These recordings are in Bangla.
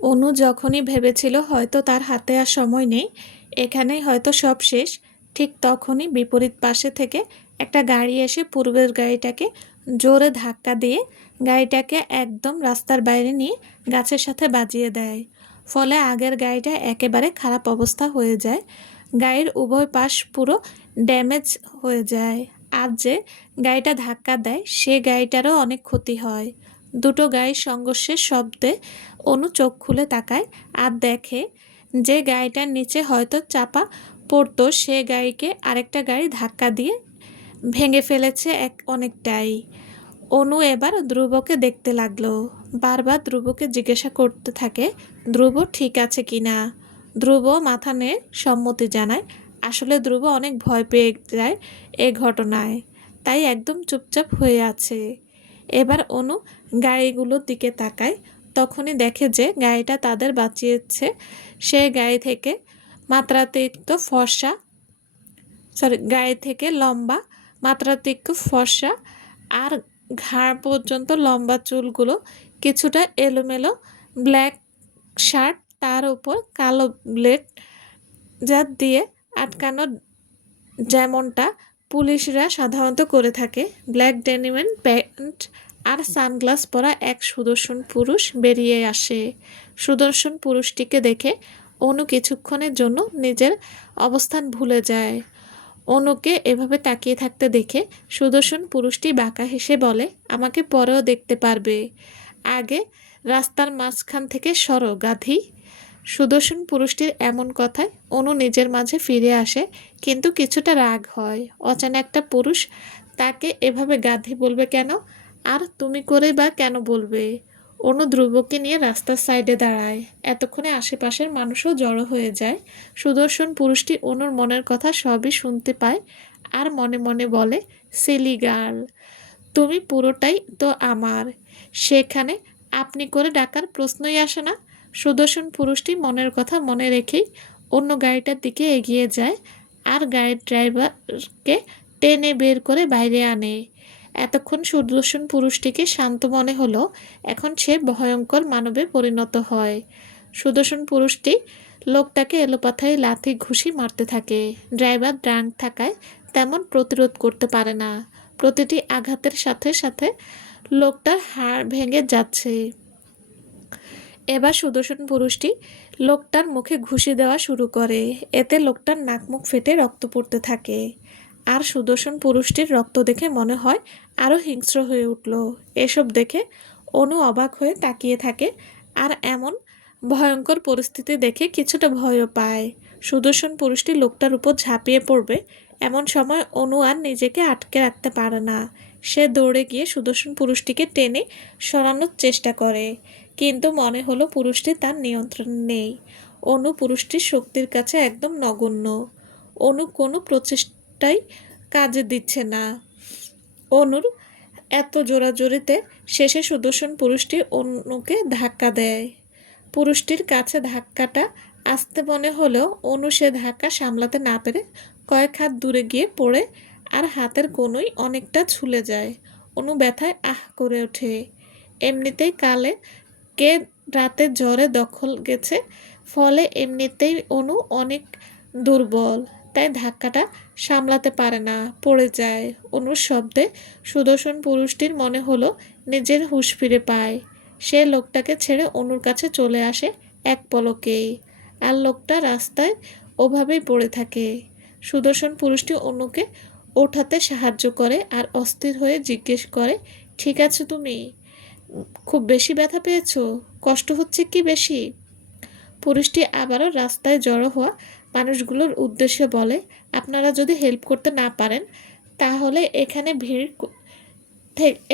অনু যখনই ভেবেছিল হয়তো তার হাতে আর সময় নেই, এখানেই হয়তো সব শেষ, ঠিক তখনই বিপরীত পাশে থেকে একটা গাড়ি এসে পূর্বের গাড়িটাকে জোরে ধাক্কা দিয়ে গাড়িটাকে একদম রাস্তার বাইরে নিয়ে গাছের সাথে বাজিয়ে দেয়। ফলে আগের গাড়িটা একেবারে খারাপ অবস্থা হয়ে যায়। গাড়ির উভয় পাশ পুরো ড্যামেজ হয়ে যায়। আর যে গাড়িটা ধাক্কা দেয় সে গাড়িটারও অনেক ক্ষতি হয়। দুটো গাড়ির সংঘর্ষের শব্দে অনু চোখ খুলে তাকায় আর দেখে যে গাড়িটার নিচে হয়তো চাপা পড়তো সে গাড়িকে আরেকটা গাড়ি ধাক্কা দিয়ে ভেঙে ফেলেছে অনেকটাই। অনু এবার ধ্রুবকে দেখতে লাগলো, বারবার ধ্রুবকে জিজ্ঞাসা করতে থাকে ধ্রুব ঠিক আছে কিনা। ধ্রুব মাথা নেড়ে সম্মতি জানায়। আসলে ধ্রুব অনেক ভয় পেয়ে যায় এ ঘটনায়, তাই একদম চুপচাপ হয়ে আছে। এবার অনু গাড়িগুলোর দিকে তাকায়, তখনই দেখে যে গাড়িটা তাদের বাঁচিয়েছে সে গাড়ি থেকে মাত্রাতিরিক্ত ফর্সা, গাড়ি থেকে লম্বা, মাত্রাতিরিক্ত ফর্সা আর ঘাড় পর্যন্ত লম্বা চুলগুলো, কিছুটা এলোমেলো ব্ল্যাক শার্ট, তার উপর কালো ব্লেড জাত দিয়ে আটকানো, যেমনটা পুলিশরা সাধারণত করে থাকে। ব্ল্যাক ডেনিমের প্যান্ট আর সানগ্লাস পরা এক সুদর্শন পুরুষ বেরিয়ে আসে। সুদর্শন পুরুষটিকে দেখে অনু কিছুক্ষণের জন্য নিজের অবস্থান ভুলে যায়। অনুকে এভাবে তাকিয়ে থাকতে দেখে সুদর্শন পুরুষটি বাঁকা হেসে বলে, আমাকে পরেও দেখতে পারবে, আগে রাস্তার মাঝখান থেকে সরো গাধি। সুদর্শন পুরুষটির এমন কথায় অনু নিজের মাঝে ফিরে আসে, কিন্তু কিছুটা রাগ হয়। অচেনা একটা পুরুষ তাকে এভাবে গাধি বলবে কেন, আর তুমি করে বা কেন বলবে। অনু ধ্রুবকে নিয়ে রাস্তার সাইডে দাঁড়ায়। এতক্ষণে আশেপাশের মানুষও জড়ো হয়ে যায়। সুদর্শন পুরুষটি অনুর মনের কথা সবই শুনতে পায় আর মনে মনে বলে, সিলি গার্ল, তুমি পুরোটাই তো আমার, সেখানে আপনি করে ডাকার প্রশ্নই আসে না। সুদর্শন পুরুষটি মনের কথা মনে রেখেই অন্য গাড়িটার দিকে এগিয়ে যায় আর গাড়ির ড্রাইভারকে টেনে বের করে বাইরে আনে। এতক্ষণ সুদর্শন পুরুষটিকে শান্ত মনে হলো, এখন সে ভয়ঙ্কর মানবে পরিণত হয়। সুদর্শন পুরুষটি লোকটাকে এলোপাথায় লাথি ঘুষি মারতে থাকে। ড্রাইভার ড্রাঙ্ক থাকায় তেমন প্রতিরোধ করতে পারে না। প্রতিটি আঘাতের সাথে সাথে লোকটার হাড় ভেঙে যাচ্ছে। এবার সুদর্শন পুরুষটি লোকটার মুখে ঘুষি দেওয়া শুরু করে। এতে লোকটার নাক মুখ ফেটে রক্ত পড়তে থাকে। আর সুদর্শন পুরুষটির রক্ত দেখে মনে হয় আরও হিংস্র হয়ে উঠল। এসব দেখে অনু অবাক হয়ে তাকিয়ে থাকে আর এমন ভয়ঙ্কর পরিস্থিতি দেখে কিছুটা ভয়ও পায়। সুদর্শন পুরুষটি লোকটার উপর ঝাঁপিয়ে পড়বে, এমন সময় অনু আর নিজেকে আটকে রাখতে পারে না। সে দৌড়ে গিয়ে সুদর্শন পুরুষটিকে টেনে সরানোর চেষ্টা করে, কিন্তু মনে হলো পুরুষটি তার নিয়ন্ত্রণ নেই। অনু পুরুষটির শক্তির কাছে একদম নগণ্য। অনু কোনো প্রচেষ্টাই কাজে দিচ্ছে না। অনুর এত জোরাজোরিতে শেষে সুদর্শন পুরুষটি অনুকে ধাক্কা দেয়। পুরুষটির কাছে ধাক্কাটা আস্তে মনে হলেও অনু সে ধাক্কা সামলাতে না পেরে কয়েক হাত দূরে গিয়ে পড়ে আর হাতের কনুই অনেকটা ছুলে যায়। অনু ব্যথায় আহ করে ওঠে। এমনিতেই কালে কে রাতে জ্বরে দখল গেছে, ফলে এমনিতেই অনু অনেক দুর্বল, তাই ধাক্কাটা সামলাতে পারে না, পড়ে যায়। অনুর শব্দে সুদর্শন পুরুষটির মনে হলো নিজের হুঁশ ফিরে পায়। সে লোকটাকে ছেড়ে অনুর কাছে চলে আসে এক পলকেই, আর লোকটা রাস্তায় ওভাবেই পড়ে থাকে। সুদর্শন পুরুষটি অনুকে ওঠাতে সাহায্য করে আর অস্থির হয়ে জিজ্ঞেস করে, ঠিক আছে তুমি? খুব বেশি ব্যথা পেয়েছো? কষ্ট হচ্ছে কি বেশি? পুরুষটি আবারও রাস্তায় জড়ো হওয়া মানুষগুলোর উদ্দেশ্যে বলে, আপনারা যদি হেল্প করতে না পারেন তাহলে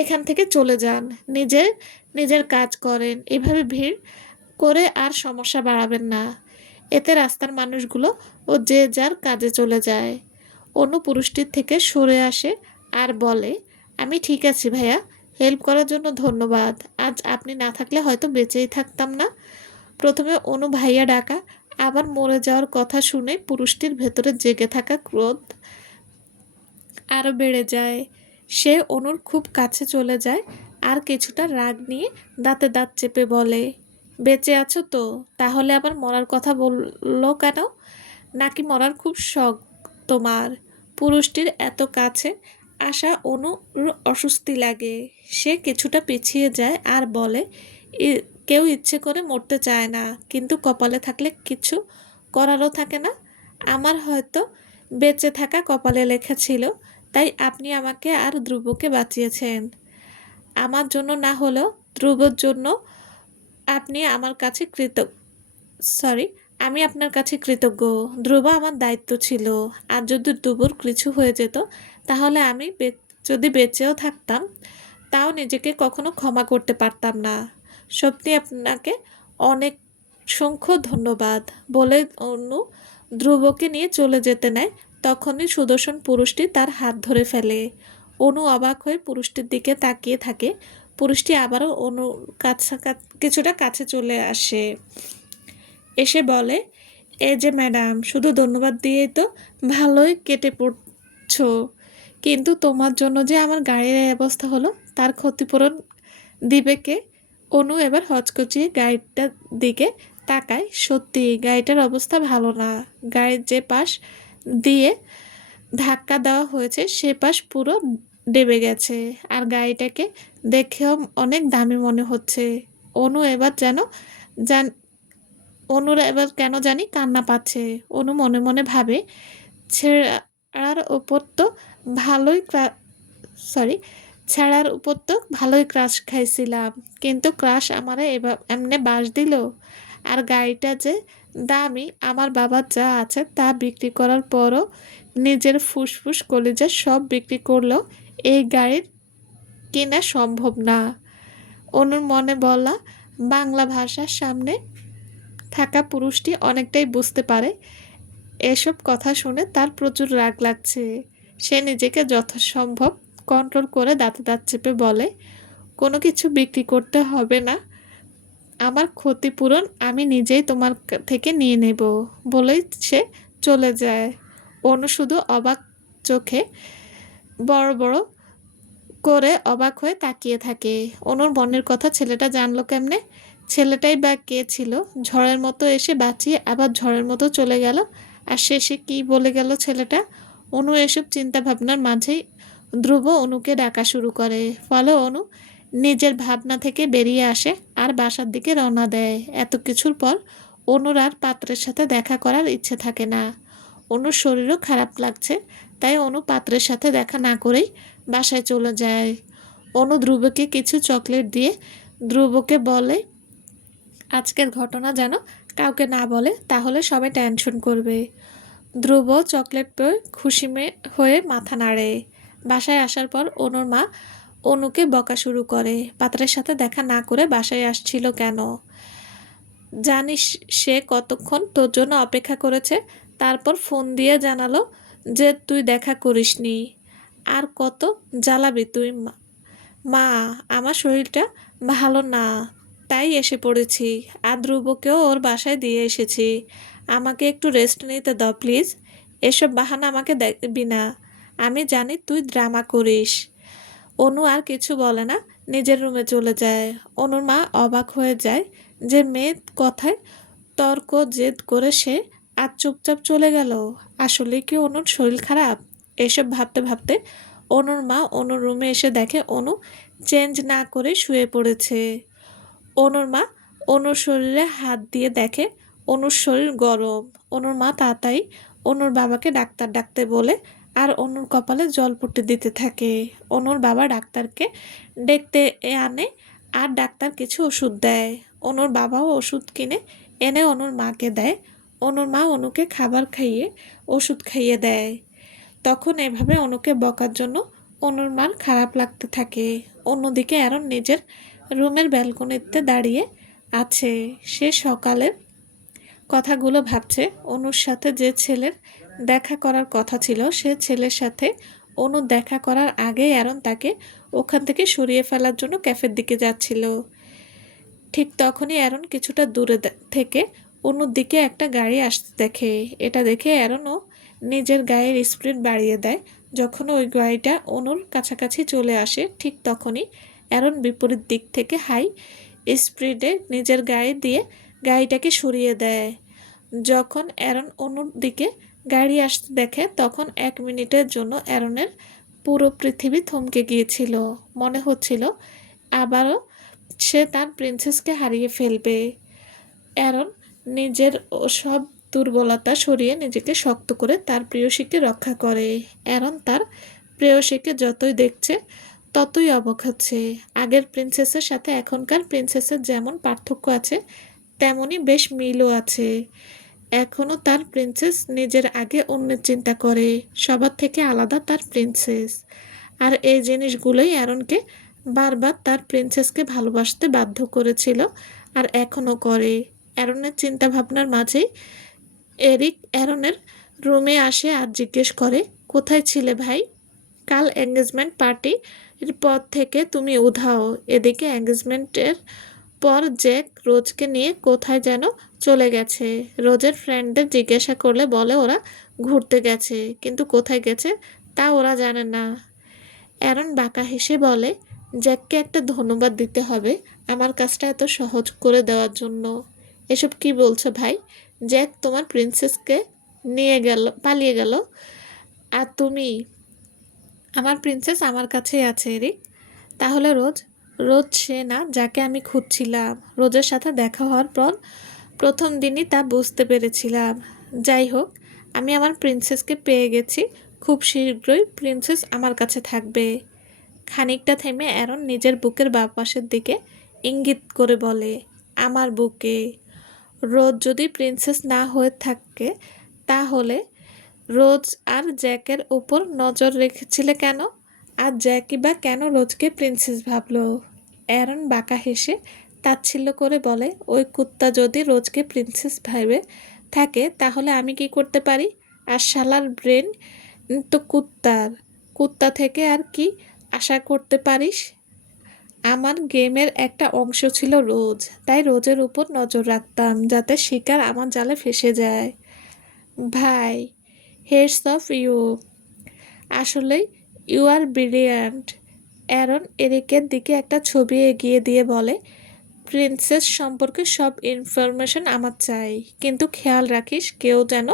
এখান থেকে চলে যান, নিজের নিজের কাজ করেন, এভাবে ভিড় করে আর সমস্যা বাড়াবেন না। এতে রাস্তার মানুষগুলো ও যে যার কাজে চলে যায়। অন্য পুরুষটির থেকে সরে আসে আর বলে, আমি ঠিক আছি ভাইয়া, হেল্প করার জন্য ধন্যবাদ, আজ আপনি না থাকলে হয়তো বেঁচেই থাকতাম না। প্রথমে অনু ভাইয়া ডাকা, আবার মরে যাওয়ার কথা শুনে পুরুষটির ভেতরে জেগে থাকা ক্রোধ আরও বেড়ে যায়। সে অনুর খুব কাছে চলে যায় আর কিছুটা রাগ নিয়ে দাঁতে দাঁত চেপে বলে, বেঁচে আছো তো? তাহলে আবার মরার কথা বললো কেন? নাকি মরার খুব শখ তোমার? পুরুষটির এত কাছে আসা অনুর অস্বস্তি লাগে। সে কিছুটা পিছিয়ে যায় আর বলে, কেউ ইচ্ছে করে মরতে চায় না, কিন্তু কপালে থাকলে কিছু করারও থাকে না। আমার হয়তো বেঁচে থাকা কপালে লেখা ছিল, তাই আপনি আমাকে আর ধ্রুবকে বাঁচিয়েছেন। আমার জন্য না হলেও ধ্রুবর জন্য আপনি আমার কাছে সরি, আমি আপনার কাছে কৃতজ্ঞ। ধ্রুব আমার দায়িত্ব ছিল। আর যদি ধ্রুবর কিছু হয়ে যেত, তাহলে আমি যদি বেঁচেও থাকতাম, তাও নিজেকে কখনো ক্ষমা করতে পারতাম না। সত্যি আপনাকে অনেক সংখ্য ধন্যবাদ। বলে অনু ধ্রুবকে নিয়ে চলে যেতে নেয়। তখনই সুদর্শন পুরুষটি তার হাত ধরে ফেলে। অনু অবাক হয়ে পুরুষটির দিকে তাকিয়ে থাকে। পুরুষটি আবারও অনুর কিছুটা কাছে চলে আসে, এসে বলে, এই যে ম্যাডাম, শুধু ধন্যবাদ দিয়েই তো ভালোই কেটে পড়ছ, কিন্তু তোমার জন্য যে আমার গাড়ির এই অবস্থা হলো, তার ক্ষতিপূরণ দিবে কে? অনু এবার হচকচিয়ে গাড়িটার দিকে তাকায়। সত্যি গাড়িটার অবস্থা ভালো না। গাড়ির যে পাশ দিয়ে ধাক্কা দেওয়া হয়েছে সে পাশ পুরো ডেবে গেছে, আর গাড়িটাকে দেখেও অনেক দামি মনে হচ্ছে। অনু এবার যেন জান অনুর এবার কেন জানি কান্না পাচ্ছে। অনু মনে মনে ভাবে, ছেঁড়ার উপর তো ভালোই সরি ছেঁড়ার উপর তো ভালোই ক্রাশ খাইছিলাম, কিন্তু ক্রাশ আমারে এবার এমনি বাস দিল। আর গাড়িটা যে দামি, আমার বাবার যা আছে তা বিক্রি করার পরও নিজের ফুসফুস কলিজা সব বিক্রি করলেও এই গাড়ির কেনা সম্ভব না। অনুর মনে বলা বাংলা ভাষার সামনে থাকা পুরুষটি অনেকটাই বুঝতে পারে। এসব কথা শুনে তার প্রচুর রাগ লাগছে। সে নিজেকে যথাসম্ভব কন্ট্রোল করে দাঁতে দাঁত চেপে বলে, কোনো কিছু বিক্রি করতে হবে না, আমার ক্ষতিপূরণ আমি নিজেই তোমার থেকে নিয়ে নেব। বলেই সে চলে যায়। অনু শুধু অবাক চোখে বড় বড় করে অবাক হয়ে তাকিয়ে থাকে। অনুর মনের কথা ছেলেটা জানলো কেমনে? ছেলেটাই বা কে ছিল? ঝড়ের মতো এসে বাঁচিয়ে আবার ঝড়ের মতো চলে গেল। আর শেষে কি বলে গেল ছেলেটা? অনু এসব চিন্তা ভাবনার মাঝেই ধ্রুব অনুকে ডাকা শুরু করে। ফলে অনু নিজের ভাবনা থেকে বেরিয়ে আসে আর বাসার দিকে রওনা দেয়। এত কিছুর পর অনুর আর পাত্রের সাথে দেখা করার ইচ্ছে থাকে না। অনুর শরীরও খারাপ লাগছে, তাই অনু পাত্রের সাথে দেখা না করেই বাসায় চলে যায়। অনু ধ্রুবকে কিছু চকলেট দিয়ে ধ্রুবকে বলে, আজকের ঘটনা যেন কাউকে না বলে, তাহলে সবাই টেনশন করবে। ধ্রুব চকলেট পেয়ে খুশি হয়ে মাথা নাড়ে। বাসায় আসার পর অনুর মা অনুকে বকা শুরু করে, পাত্রের সাথে দেখা না করে বাসায় আসছিল কেন? জানিস সে কতক্ষণ তোর জন্য অপেক্ষা করেছে, তারপর ফোন দিয়ে জানালো যে তুই দেখা করিসনি। আর কত জ্বালাবি তুই? মা, আমার শরীরটা ভালো না, তাই এসে পড়েছি। আর ধ্রুবকেও ওর বাসায় দিয়ে এসেছি। আমাকে একটু রেস্ট নিতে দাও প্লিজ। এসব বাহানা আমাকে দেখবি না। আমি জানি তুই ড্রামা করিস। অনু আর কিছু বলে না, নিজের রুমে চলে যায়। অনুর মা অবাক হয়ে যায় যে মেয়ের কথায় তর্ক জেদ করে সে আর চুপচাপ চলে গেল। আসলে কি অনুর শরীর খারাপ? এসব ভাবতে ভাবতে অনুর মা অনুর রুমে এসে দেখে অনু চেঞ্জ না করে শুয়ে পড়েছে। অনুর মা অনুর শরীরে হাত দিয়ে দেখে অনুর শরীর গরম। অনুর মা তাড়াতাড়ি অনুর বাবাকে ডাক্তার ডাকতে বলে আর অনুর কপালে জলপট্টি দিতে থাকে। অনুর বাবা ডাক্তারকে দেখতে আনে আর ডাক্তার কিছু ওষুধ দেয়। অনুর বাবাও ওষুধ কিনে এনে অনুর মাকে দেয়। অনুর মা অনুকে খাবার খাইয়ে ওষুধ খাইয়ে দেয়। তখন এভাবে অনুকে বকার জন্য অনুর মার খারাপ লাগতে থাকে। অন্যদিকে অ্যারন নিজের রুমের ব্যালকনিতে দাঁড়িয়ে আছে। সে সকালের কথাগুলো ভাবছে। অনুর সাথে যে ছেলের দেখা করার কথা ছিল, সে ছেলের সাথে অনু দেখা করার আগে অ্যারন তাকে ওখান থেকে সরিয়ে ফেলার জন্য ক্যাফের দিকে যাচ্ছিল। ঠিক তখনই অ্যারন কিছুটা দূরে থেকে অনুর দিকে একটা গাড়ি আসতে দেখে। এটা দেখে অ্যারনও নিজের গায়ের স্পিড বাড়িয়ে দেয়। যখন ওই গাড়িটা অনুর কাছাকাছি চলে আসে, ঠিক তখনই অ্যারন বিপরীত দিক থেকে হাই স্পিডে নিজের গায়ে দিয়ে গাড়িটাকে সরিয়ে দেয়। যখন অ্যারন অন্যদিকে গাড়ি আসতে দেখে তখন 1 মিনিটের জন্য অ্যারনের পুরো পৃথিবী থমকে গিয়েছিল। মনে হচ্ছিল আবারও সে তার প্রিন্সেসকে হারিয়ে ফেলবে। অ্যারন নিজের সব দুর্বলতা সরিয়ে নিজেকে শক্ত করে তার প্রেয়সীকে রক্ষা করে। অ্যারন তার প্রেয়সীকে যতই দেখছে ততই অবাক হচ্ছে। আগের প্রিন্সেসের সাথে এখনকার প্রিন্সেসের যেমন পার্থক্য আছে তেমনই বেশ মিলও আছে। এখনও তার প্রিন্সেস নিজের আগে অন্যের চিন্তা করে, সবার থেকে আলাদা তার প্রিন্সেস। আর এই জিনিসগুলোই অ্যারনকে বারবার তার প্রিন্সেসকে ভালোবাসতে বাধ্য করেছিল আর এখনও করে। অ্যারনের চিন্তাভাবনার মাঝেই এরিক অ্যারনের রুমে আসে আর জিজ্ঞেস করে, কোথায় ছিলে ভাই? কাল এঙ্গেজমেন্ট পার্টির পর থেকে তুমি উধাও। এদিকে এঙ্গেজমেন্টের পর জ্যাক রোজকে নিয়ে কোথায় যেন চলে গেছে। রোজের ফ্রেন্ডদের জিজ্ঞাসা করলে বলে ওরা ঘুরতে গেছে, কিন্তু কোথায় গেছে তা ওরা জানে না। অ্যারন বাঁকা হেসে বলে, জ্যাককে একটা ধন্যবাদ দিতে হবে আমার কাজটা এত সহজ করে দেওয়ার জন্য। এসব কি বলছো ভাই? জ্যাক তোমার প্রিন্সেসকে নিয়ে গেল, পালিয়ে গেল, আর তুমি? আমার প্রিন্সেস আমার কাছেই আছে এরিক। তাহলে রোজ? রোজ সে না যাকে আমি খুঁজছিলাম। রোজের সাথে দেখা হওয়ার পর প্রথম দিনই তা বুঝতে পেরেছিলাম। যাই হোক, আমি আমার প্রিন্সেসকে পেয়ে গেছি। খুব শীঘ্রই প্রিন্সেস আমার কাছে থাকবে। খানিকটা থেমে অ্যারন নিজের বুকের বাঁ পাশের দিকে ইঙ্গিত করে বলে, আমার বুকে। রোজ যদি প্রিন্সেস না হয়ে থাকে তাহলে রোজ আর জ্যাকের উপর নজর রেখেছিলে কেন? আর জ্যাকই বা কেন রোজকে প্রিন্সেস ভাবলো? অ্যারন বাঁকা হেসে তাচ্ছিল্য করে বলে, ওই কুত্তা যদি রোজকে প্রিন্সেস ভেবে থাকে তাহলে আমি কি করতে পারি? আর শালার ব্রেন তো কুত্তার। কুত্তা থেকে আর কি আশা করতে পারিস? আমার গেমের একটা অংশ ছিল রোজ, তাই রোজের উপর নজর রাখতাম যাতে শিকার আমার জালে ফেসে যায়। ভাই, হেডস অফ ইউ। আসলেই ইউ আর ব্রিলিয়ান্ট। অ্যারন এরিকের দিকে একটা ছবি এগিয়ে দিয়ে বলে, প্রিন্সেস সম্পর্কে সব ইনফরমেশন আমার চাই, কিন্তু খেয়াল রাখিস কেউ যেন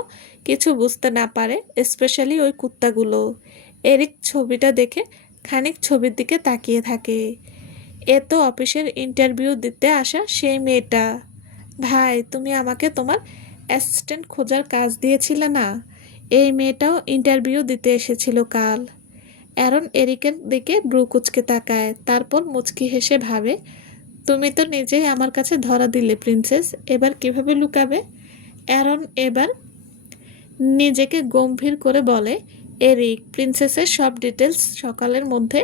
কিছু বুঝতে না পারে, স্পেশালি ওই কুত্তাগুলো। এরিক ছবিটা দেখে খানিক ছবির দিকে তাকিয়ে থাকে। এ তো অফিসের ইন্টারভিউ দিতে আসা সেই মেয়েটা। ভাই, তুমি আমাকে তোমার অ্যাসিস্ট্যান্ট খোঁজার কাজ দিয়েছিলে না? এই মেয়েটাও ইন্টারভিউ দিতে এসেছিল কাল। অ্যারন এরিকের দিকে ব্রু কুঁচকে তাকায়, তারপর মুচকি হেসে ভাবে, তুমি তো নিজেই আমার কাছে ধরা দিলে প্রিন্সেস, এবার কিভাবে লুকাবে? অ্যারন এবার নিজেকে গম্ভীর করে বলে, এরিক, প্রিন্সেসের সব ডিটেলস সকালের মধ্যে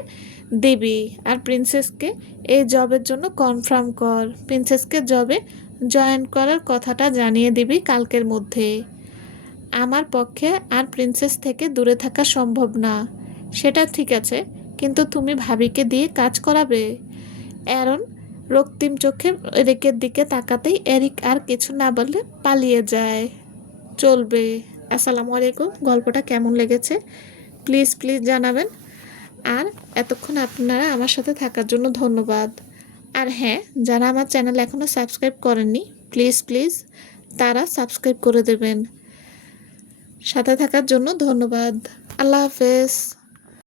দিবি। আর প্রিন্সেসকে এই জবের জন্য কনফার্ম কর। প্রিন্সেসকে জবে জয়েন করার কথাটা জানিয়ে দিবি কালকের মধ্যে। আমার পক্ষে আর প্রিন্সেস থেকে দূরে থাকা সম্ভব না। সেটা ঠিক আছে, কিন্তু তুমি ভাবিকে দিয়ে কাজ করাবে? অ্যারন রক্তিম চোখে এরিকের দিকে তাকাতেই এরিক আর কিছু না বলে পালিয়ে যায়। চলবে। আসসালামু আলাইকুম। গল্পটা কেমন লেগেছে প্লিজ প্লিজ জানাবেন। আর এতক্ষণ আপনারা আমার সাথে থাকার জন্য ধন্যবাদ। আর হ্যাঁ, যারা আমার চ্যানেল এখনও সাবস্ক্রাইব করেননি প্লিজ প্লিজ তারা সাবস্ক্রাইব করে দেবেন। সাথে থাকার জন্য ধন্যবাদ। আল্লাহ হাফেজ।